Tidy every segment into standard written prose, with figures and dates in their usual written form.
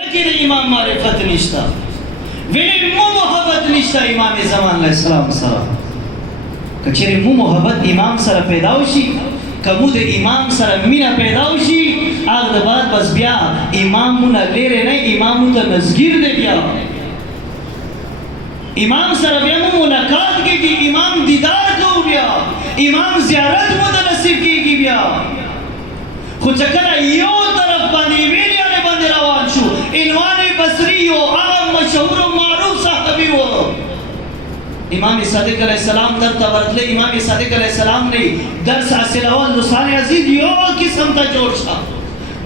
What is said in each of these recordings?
لیکن امام معرفت نشتا ولی مو محبت نشتا امام زمان علیہ السلام سره کچری مو محبت امام سره پیداوشي کمو د امام سره مینا پیداوشي هغه بعد بس بیا امامونه لري نه امام ته نزګیر دی بیا امام سره بیا مو ملاقات کیږي امام دیدار کو بیا امام زیارت مو د نصیب کیږي بیا خو چکر یو طرف باندې ویلی باندې روان شو عنوان بصری او عام مشهور و معروف صحابی و امام صادق علیہ السلام در تورتله امام صادق علیہ السلام نے درس حاصل اول دوستان عزیز یو قسم تا جوړ شا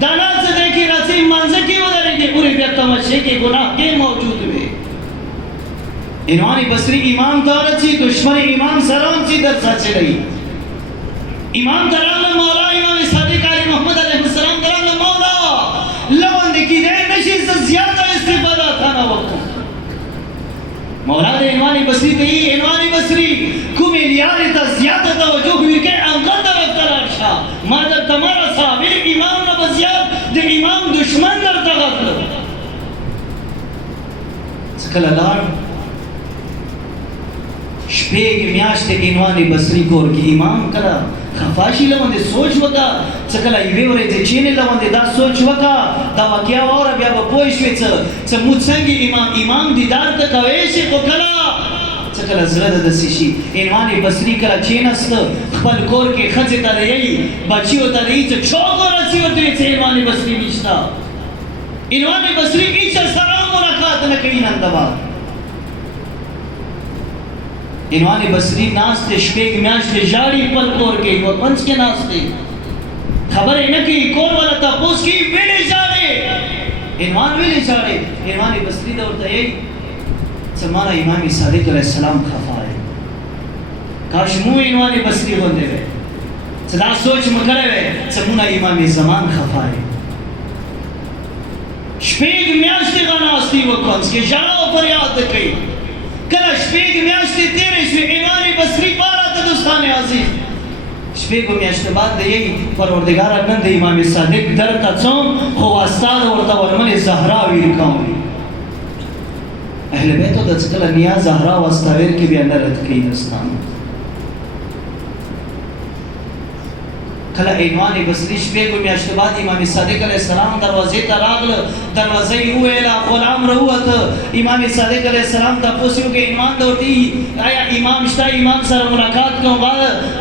دانا سے دیکھی راسی منځ کی ودرې کې پوری بیا تماشې کې گناہ کې موجود وي عنوان بصری امام دارچی دشمن امام سلام چی درس حاصل ای امام دران مولا امام صادق علیہ محمد علیہ السلام دران مولا لون کی دے نشی سے زیادہ استفادہ تھا نہ وقت مولا دے عنوان بصری تے عنوان بصری کو ملیار تا زیادہ توجہ ہوئی کہ انقدر طرف قرار شاہ مادر تمہارا صحابی امام نہ بزیاد دے امام دشمن در تغطل سکل الار شپیگ میاشت عنوان بصری کور کی امام کلا خفاشی لونده سوچ وکا څکله یوې ورځې چینې لونده دا سوچ وکا دا واقعیا واوره بیا به پوه شوې څه موږ څنګه امام دیدار ته کوی شي خو کله څکله زړه د داسې شي عنوان بصري کله کېناست خپل کور کې ښځې ته دی بچیو ته دی چې چوک ورسي ورته وایي چې عنوان بصري نشته عنوان بصري هېچا سره ملاقات نه کوي نن دبا عنوان بصری ناستے شپیگ میاشتے جاڑی پر کور کے وہ منس کے ناستے خبر ہے کی کور والا تا پوس کی ویلے جاڑے عنوان ویلے جاڑے عنوان بصری دورتا ہے سمانا امام صادق علیہ السلام خفا ہے کاش مو عنوان بصری ہوندے ہوئے صدا سوچ مکرے ہوئے سمونا امام زمان خفا ہے شپیگ میاشتے کا ناستی وہ کنس کے جاڑا پر یاد کئی کله شپږ میاشتې تیرې شوې عنوان بصري پاره ته دوستان عزیز شپږو میاشتو بعد د یې پروردګاره نن د امام صادق در ته څوم خو واسطه د ورته ورمنې زهرا ویل کوم اهل بیتو د څه کله نیا زهرا واسطه ویل کې بیا نه رد کوي دوستان کله عنوان بصری شپږو میاشتو بعد امام صادق علیہ السلام دروازې ته راغله دروازه یې وویله غلام راووته امام صادق علیہ السلام تپوس یې وکړ عنوان د ورته آیا امام شته امام سره ملاقات کوم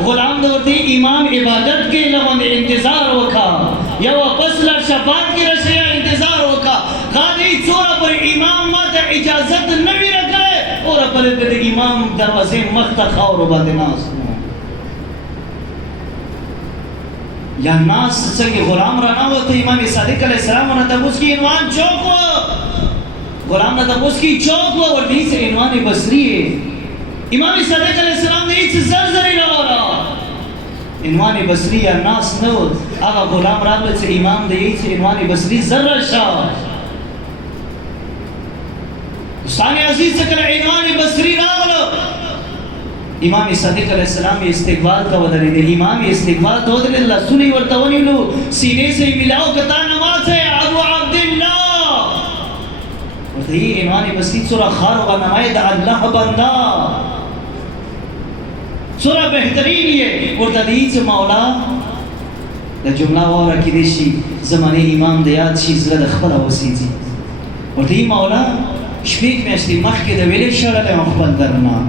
غلام د ورته امام عبادت کې لغونې انتظار وکړه یا واپس لاړ شه باد کې راشي یا انتظار وکړه غادي څوره پورې امام ماته اجازت نه وي راکړی اوره پورې د امام دروازې مخ ته خاورو باندې ناست یا ناس څنګه غلام را نه وته امام صادق علیہ السلام نه تاسو کی عنوان چوک و غلام نه تاسو کی چوک و ور دې سے عنوان بصری امام صادق علیہ السلام نے هیڅ زرزری نه اورا عنوان بصری یا ناس نو هغه غلام راغله چې امام دې هیڅ عنوان بصری زر شاه ثاني عزیز څخه عنوان بصری راغله امام صادق علیہ السلام استقبال کا ودری دے امام استقبال تو دے اللہ سنی ورتونی لو سینے سے ملاؤ کتا نماز ہے ابو عبداللہ اور یہ عنوان بصری سورہ خارغ نمائد اللہ بندہ سورہ بہترین یہ اور تدیج مولا دا جملہ وارا کی دیشی زمانے امام دیاد شیز رد خبر وسیزی اور دی مولا شپیک میں اشتی مخ کے دویلے شرط مخبل درنا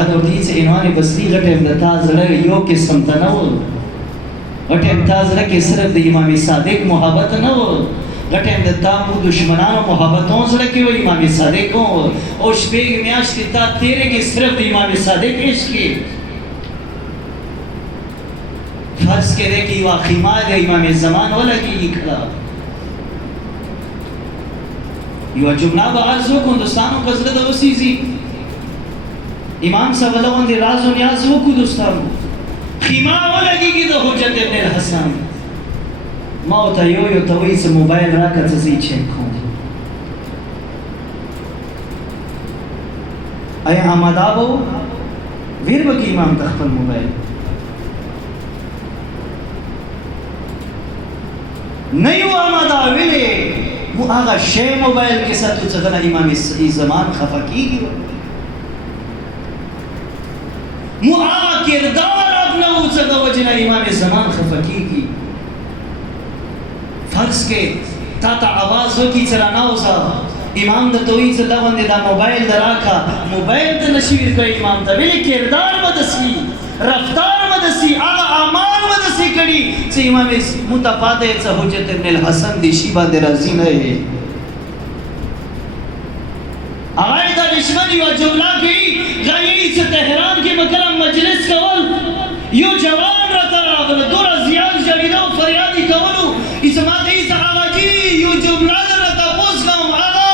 ادو دې چې عنوان بصری غټه د تاز لري یو قسم ته نه و غټه تاز لري صرف د امام صادق محبت نه و غټه د تامو دشمنانو محبتوں سره کې و امام صادق او شپږ میاشتې تا تیرې کې صرف د امام صادق عشق کې فرض کړه کې واقعما د امام زمان ولګي کړه یو جمله به ارزو کو دوستانو کزله د وسیزي امام صاحب لون دی راز و نیاز وکو دوستانو خیما ولگی کی دو حجت ابن الحسن موتا یو توی سے موبائل راکا تزی چیک کھون آیا آمد آبو ویر بکی امام تخفل موبائل نه یو آماده ویلې مو هغه شی موبایل کې ساتو چې هغه امام زمان خفه کېږي مو هغه کردار اپناو چې د وجه نه امام زمان خفه کېږي فرض کې تا ته آواز وکړي چې راناوځه امام د ته وایي چې دا باندې دا موبایل د راکړه موبایل ته نشي ورکوي امام ته ویلې کردار به دسي رفتار به دسي هغه اعمال به دسي کړي چې امام متفاده چې حجت ابن الحسن د شي باندې راضي نه وي هغه دا دشمن یو جمله کوي غوي چې تهران کې مثلا مجلس کول یو جوان راته راغله دوره زیات جوړېده او فریاد یې کولو زما ته یې هغه یو جمله درته تپوس کوم هغه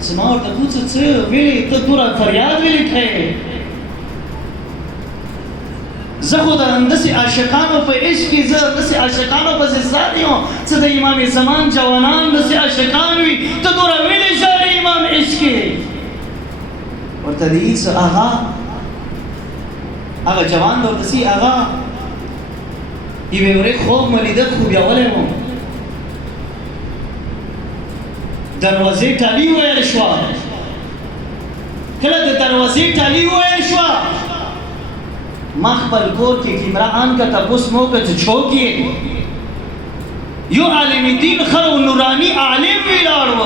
زما ورته پوښتنه څه ویلې ته دوره فریاد ویلې کړې زه خو د همداسې عاشقانو په عشق کې زه همداسې عاشقانو پسې ځان یم څه د امام زمان جوانان داسې عاشقان وي ته دوره ویلې ژاړې امام عشق کې ورته دې څه هغه جوان د ورته سي هغه یوې ورځې خوب مې لیده خو بیاولی وم دروازې ټالۍ وویل شوه کله د دروازې ټالۍ وویل شوه ما خپل کور کې کیمره آن کړه تپوس مې وکړه چې څوک یې یو عالم دین خر و نوراني عالم ولاړ و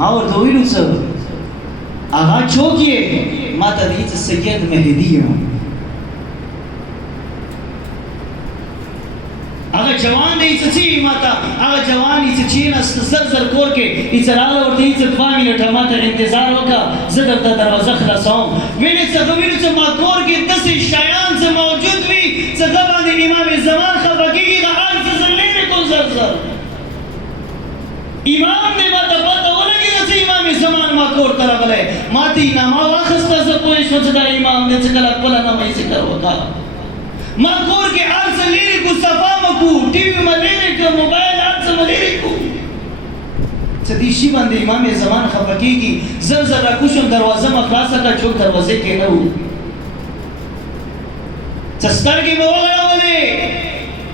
ما ورته وویلو څه هغه څوک یې ما ته ویل چې سید مهدي یم هغه جوان دی چې ما ته هغه جوان یې چې کېناست زر زر کور کې یې چې راغله ورته یې چې 2 منټه ما ته انتظار وکړه زه درته دروازه خلاصوم ویلې څه ویلو چې ما کور کې داسې شیان چې موجود وي چې ده باندې امام زمان خفه کېږي د هر څه زه لرې کړم زر زر امام دی ما ته پته ولګېده چې امام زمان ما کور ته راغلی ما ته یې نامه واخیسته زه پوه شوم چې دا امام دی چې کله خپله نامه یې ذکر وکړه ما کور کې هر څه لرې کړو صفا مه کړو ټي وي مه لرې کړو موبایل هر څه مه لرې کړو چې دې شي باندې امام زمان خفه کېږي زر زر راکوشم دروازه مه خلاصه کړه څوک دروازې کې نه وو چې سترګې مې وغړولې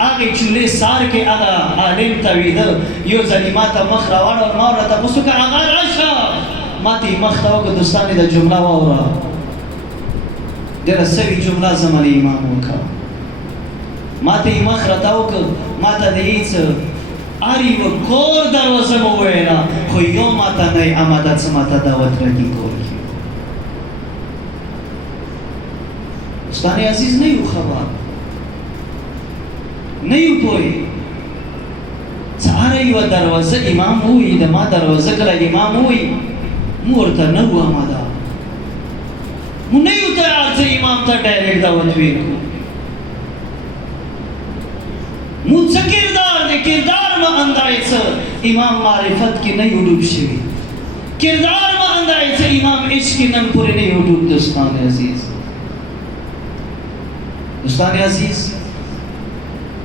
هغې چولې سار کې هغه عالم ته ویده یو ځلې ما ته مخ راواړو ما ورته تپوس وکړه هغه راشه ما ته یې مخ ته وکړه دوستانې د جمله واوره ډېره سوي جمله زما له امام وکړه ما ته یې مخ راته وکړ ما ته د هېڅ هر یوه کور دروازه مې وویله خو یو ما ته نه یې آماده څه ما ته دعوت راکړي کور کې دوستان عزیز نه یو خبر نه یو پوهې چې هره یوه دروازه امام ووایي د ما دروازه کله امام ووایي مو ورته نه وو آماده مو نه یو تیار چې امام ته ډایرکټ دعوت وکړو مو څه کردار دی کردار مه اندای څه امام معرفت کې نه یو ډوب شوي کردار مه اندای څه امام عشق کې نن پورې نه یو ډوب دوستان عزیز دوستان عزیز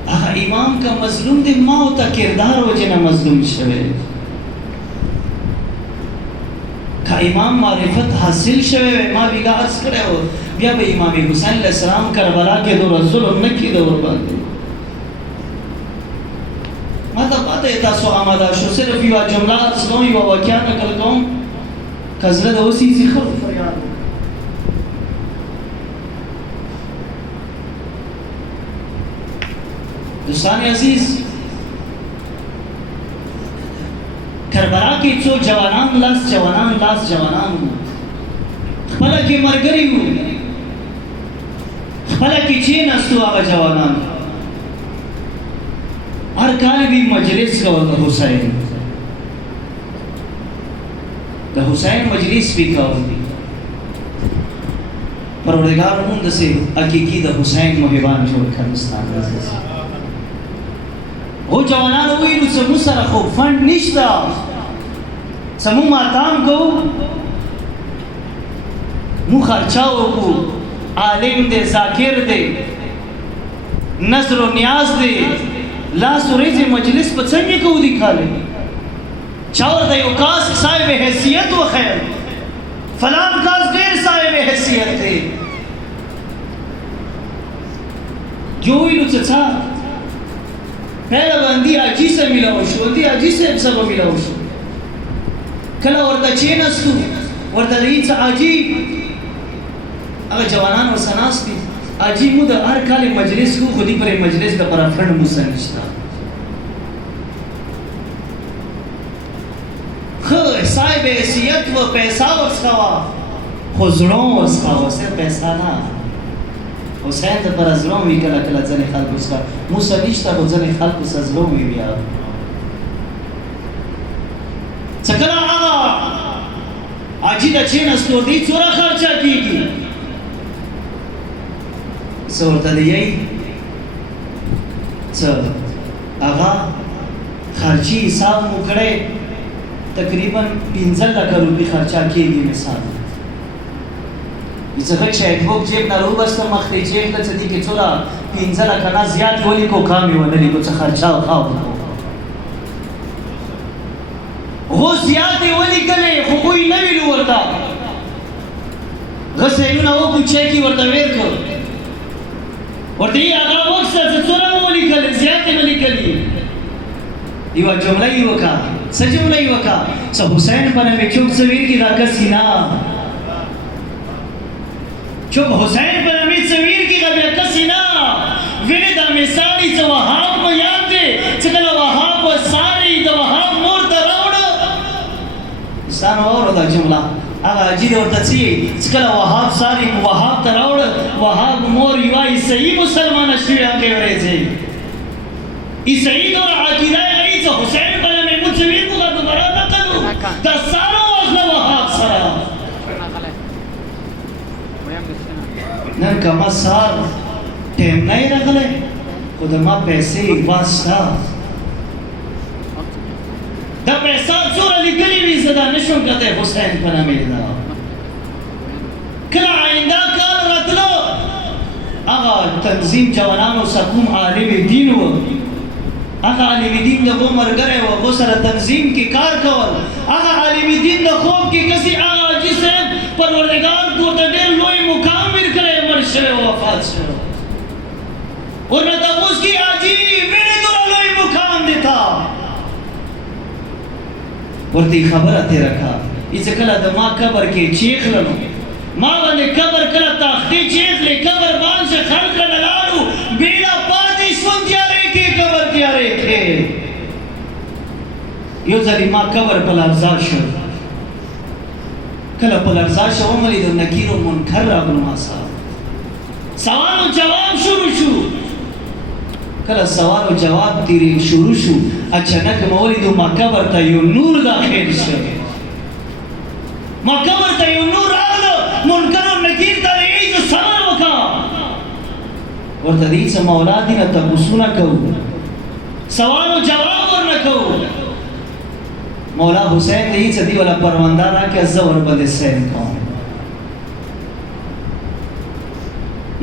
هغه امام کا مظلوم دی ما ورته کردار وجې نه مظلوم شوی که امام معرفت حاصل شوی وی ما بیګه عرض کړی و بیا به امام حسین علیه السلام کربلا کې دومره ظلم نه کېده ورباندې ما ته پته یې تاسو آماده شو صرف یوه جمله عرض کوم یوه واقعه نقل کوم که زړه د اوسېږي ښه فریاد دوستان عزیز کربلا کې څو جوانان لاس جوانان خپله کې ملګري وو خپله کې کېناستو هغه جوانان هر کال به مجلس کوه د حسین مجلس به کوه پروردگار مونږ داسې حقیقي د حسین محبان جوړ کړه دوستان عزیز هو جوانانو وویلو چې موږ سره خو فنډ نشته چې موږ ماتام کوو موږ خرچه وکړو عالم دی ذاکر دی نظر و نیاز دی لاس ورځې مجلس په څنګه کوو دي خالی چا ورته یو کاس صاحب حیثیت وښیل فلان کاس ډېر صاحب حیثیت دی جو ویلو چې څه پہلا باندې حاجي سره ملاو شو دی حاجي صاحب سره ملاو شو کله ورته چینستو ورته هیڅ حاجي هغه جوانان ورسره ناست دي حاجي مو د هر کال مجلس کو خودي پر مجلس د پر فرند مو سره نشته خو صاحب حیثیت و پیسہ ورسخوا خو زړه ورسخوا صرف پیسہ نه حسین د پر زړه وی کله کله ځنې خلکو سره موسی نشته خو ځنې خلکو سره زړه وی بیا څه کله هغه حاجي د چینستو دی څومره خرچه کېږي څه ورته دی څه هغه خرچي حساب مو کړی تقریبا 15 لک روپۍ خرچه کېږي مثال څنګه چیک بک چیک نه روبسته مخته چیک ته څه دي کې څوره 15 لک نه زیات ولي کو کام یو نه لیکو څه خرچه خاو غو زیات ولي کله خو کوئی نه ویلو ورته غسه یو نه وو چیک ورته ورکو ورته هغه وخت څه څوره ولي کله زیات ولي کله یو جمله یو کا څه جمله یو کا څه حسین پر مې چوک څویر کی راکه سینا چوک حسین پر مې څویر کی راکه کسینا وینه د مثالی څه وهاب مې یاد دي چې کله وهاب ساری د وهاب مور ته راوړ ځان اور د جمله هغه اجي ورته چې کله وهاب ساری وهاب ته راوړ وهاب مور یوای صحیح مسلمان شوی هغه ورته عیسائی دور عقیده غیث حسین پر میں مجھویر کو دوبارہ نہ کرو دا سارا اخلا وحاب سرا نن کما سار ٹیم نہیں رکھ لے خود ما پیسے واسطہ دا پیسہ چورا لکلی بھی زدہ نشون کہتے حسین پر میں دا کلا آئندہ کال رتلو آغا تنظیم جوانانو سکوم عالم دین ہو هغه عالم دین د مرګره و غو سره تنظیم کې کار کول هغه عالم دین د خوب کې کسي هغه حاجي صاحب پروردگار کو ته ډېر لوی مقام ورکړی مرشه وفات شو ورنه تاسو کې حاجي ویني ته لوی مقام دیتا ورته خبره ته راکا چې کله د ما قبر کې چیخ لنو ما باندې قبر کله تاختي چیخ لې قبر باندې خلق نه لاړو بیلا پاتې سونتیاره قبر تیارے تھے یو ځلې ما قبر په لرزا شو کله په لرزا شو وملې د نکیر و منکر راغلو ما سوال و جواب شروع شو کله سوال و جواب تیرې شروع شو اچانک ما ولیدو ما قبر ته یو نور داخل شو ما قبر ته یو نور راغلو منکر و نکیر ته یې صبر وکړه ورته دې څه مولا دي نه تپوسونه کوو سوال و جواب ورنکو مولا حسین دې څه دی ولا پرونده راکې زور بده سین کوم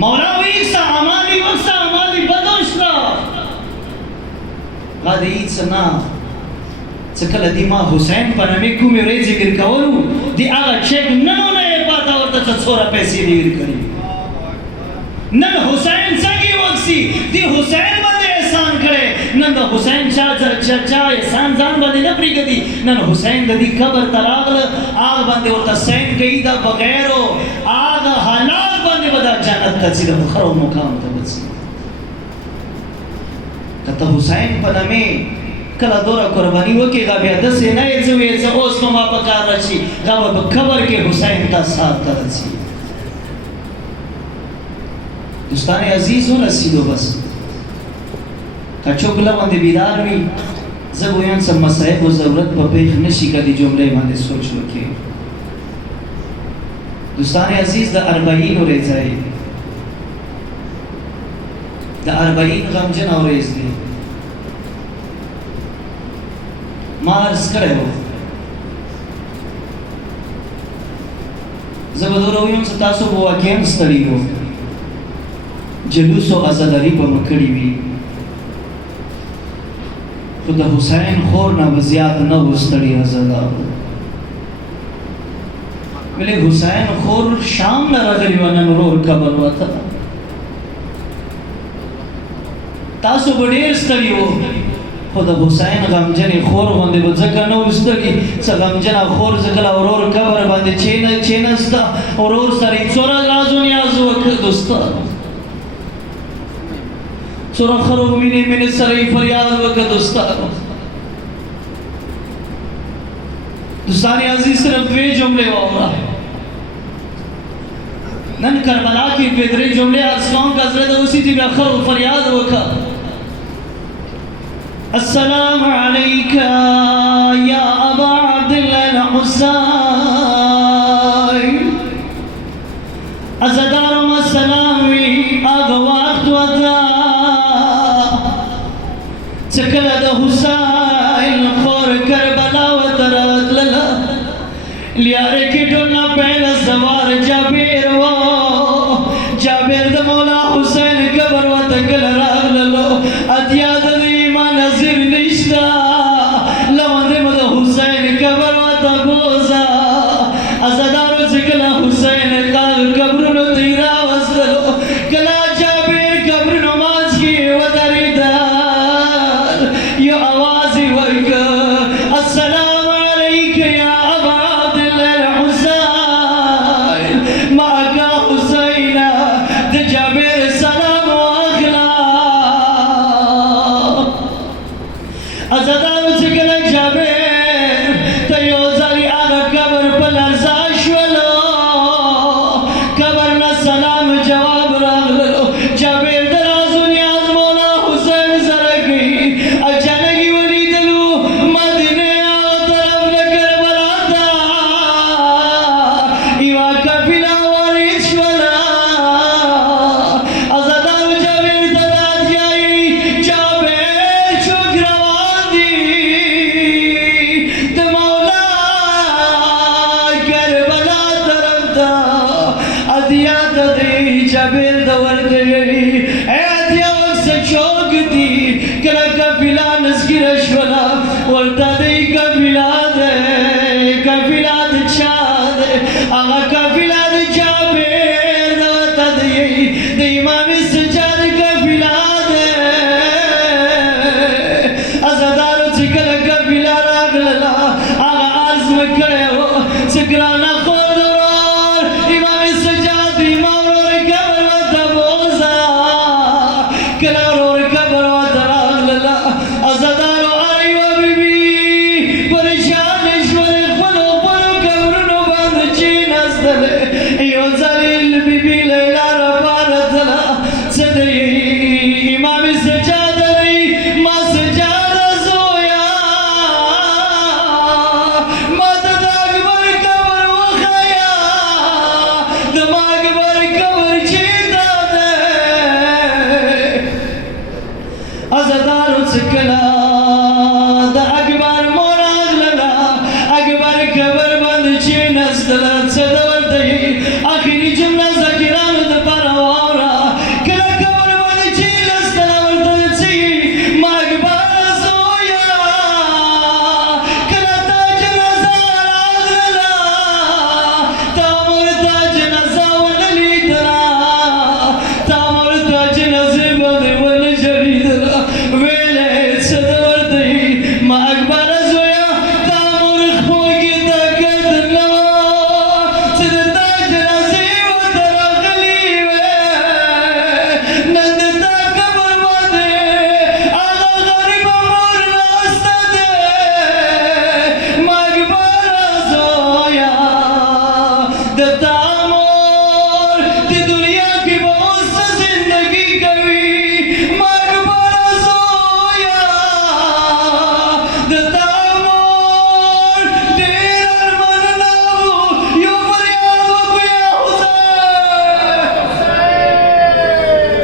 مولا ویسا عملی وکسا عملی بدوشنا ما دې څه نه څه کله دې ما حسین په نامه کومې ورځ ذکر کولو دې هغه چیک نه پاتا ورته څوره پیسې دی ورکړي نن حسین څنګه وکسي دې حسین احسان کرے نن دا حسین شاہ احسان ځان باندې نه پریږدي نن حسین د دې قبر تراغل آگ باندې ورته سین کوي دا بغیرو آگ حالات باندې ودا جنت ته ځي د مخرو مقام ته ځي کته حسین په نامه کله دوره قرباني وکي غا بیا د سینې نه زوي ز اوس ما په کار راشي غا په قبر کې حسین ته سات ترسي دوستان عزیز و رسیدو بس کچو کله باندې بیدار وي زه ویم سم مصائب او ضرورت په پیښ نشي کدي جمله باندې سوچ وکړي دوستان عزیز د 40 ورځې د 40 غمجن ورځ دي ما عرض کړو زه به ورویم چې تاسو به واقعا ستړي وو جلوس او ازاداری به مکړی وي خو د حسین خور نه زیات نه وستړي ازادار ولې حسین خور شام نه راغلی و نن ورور قبر وته تاسو به ډېر ستړي وو خو د حسین غمجنې خور غوندې به ځکه نه وستلي څه غمجنه خور زه کله ورور قبر باندې کېناسته ورور سره یې څومره راز و نیاز وکړ دوستانو څومره خرو مینې سره یې فریاد وکړ دوستانو دوستان عزیز صرف دوی جملې واوره نن کربلا کې دوی درې جملې عرض کوم که زړه د اوسي چې بیا خرو فریاد وکړه السلام عليك يا أبا عبد الله الحسين أزدارم السلامي أغا وقت ودا تكلد حسين خور كربلا وترات للا ليارك دولنا بين الزوار جابير جابير دا مولا حسين قبر وتقل راغ للو أدياد نظر نشتا لوند مد حسین قبر و تبوزا ازدارو چکلا حسین قبرونو تیرا وصلو کلا جابر قبر نماز کی ودری دار یو آوازی ورک السلام علیک یا ابا عبداللہ الحسین معاکا حسین د جابر سلام و اخلاق ازدارو چکل جابر تیو زالی آغا قبر پل ارزاش ولو قبر نا سلام جواب راغلو جابر درازو نیاز مولا حسین زرگی اچانگی ولی دلو مدینه آغا طرف نکربلا دا ایوا کفیلا وارد شولا ازدارو جابر تداد جایی جابر چوک روان دی د مولا کربلا طرف دا ادیات دی جابر دور دی اے ادیا وقت چوک دی کلا کفیلا نسکی رشولا ورطا دی کفیلا دے کفیلا دی چا دے آغا کفیلا دی جابر دوتا دی امام سجاد کفیلا دے ازدارو چکل کفیلا راغللا آغا عرض مکڑے ہو چکرانا خور دورار امام سجاد امام رور قبر و تبوزا کلا رور قبر و تراغللا ازدارو آئی و بی بی پریشان شور خلو پلو قبرنو باند چین ازدلے یو زلیل بی بی لیلا رفارتلا صدی امام سجاد علی ما سجاد زویا ما داغ بر قبر وخیا دماغ بر قبر چیدا دے ازدارو چکلا